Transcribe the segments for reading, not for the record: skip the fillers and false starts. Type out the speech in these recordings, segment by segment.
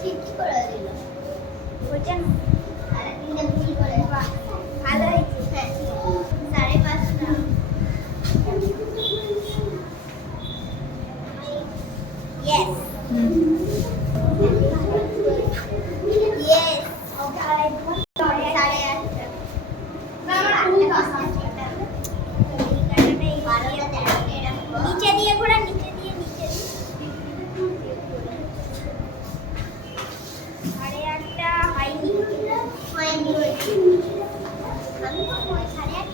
ঠিক করে দিল বুঝছেন আরে তিনটা ভুল করে ভালো হয়েছে হ্যাঁ 5:30টা Yes. Yes. নিচে দিয়ে ঘোরা নিচে দিয়ে 8:30 হয়নি হয়নি আমি তো 8:30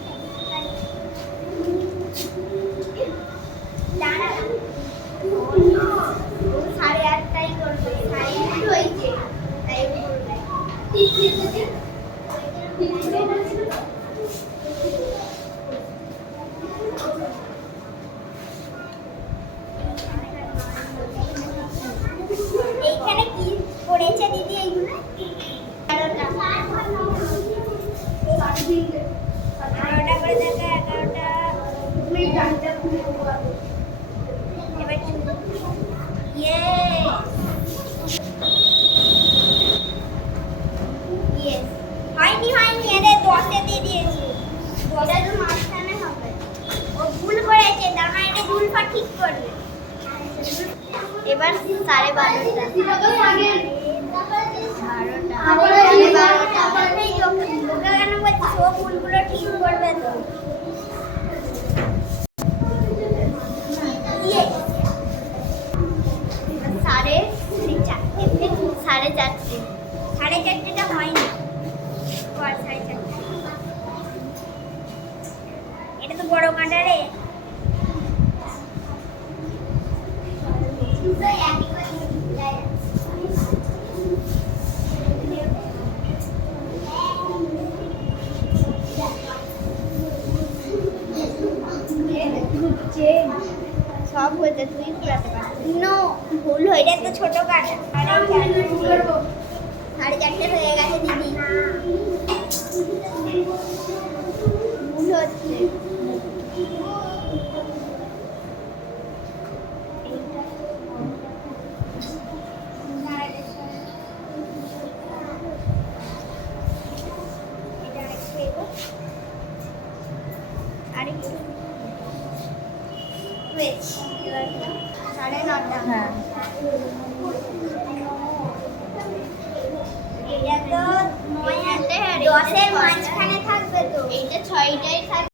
দাঁড়া 8:30টাই করবে 8:30 হয়েছে তাই করবে এইখানে কি করেছে দিদি এইগুলো 11টা করে দেখা 11টা এবার Yes. হয়নি এরে 10 দিয়ে দিয়েছি 10 এর মাঝখানে হবে ও ভুল করেছে দাঁড়া এটা ভুলটা ঠিক করবে এবার 12:30 আগে 12:30 এই লোকে কেন বলছি ও ভুলগুলো ঠিক করবে তো Yes. 4:30টা হয়নি এটা তো বড় কাঁটা রে সব হয়েছে তুই পুরাতে পারবি নো ভুল হয়ে যায় তো ছোট কাটা 4:30 হয়ে গেছে দিদি ভুল হচ্ছে আরেকটু 9:30 হ্যাঁ এটা তো 10 এর মাঝখানে থাকবে তো এইটা 6টাই থাকবে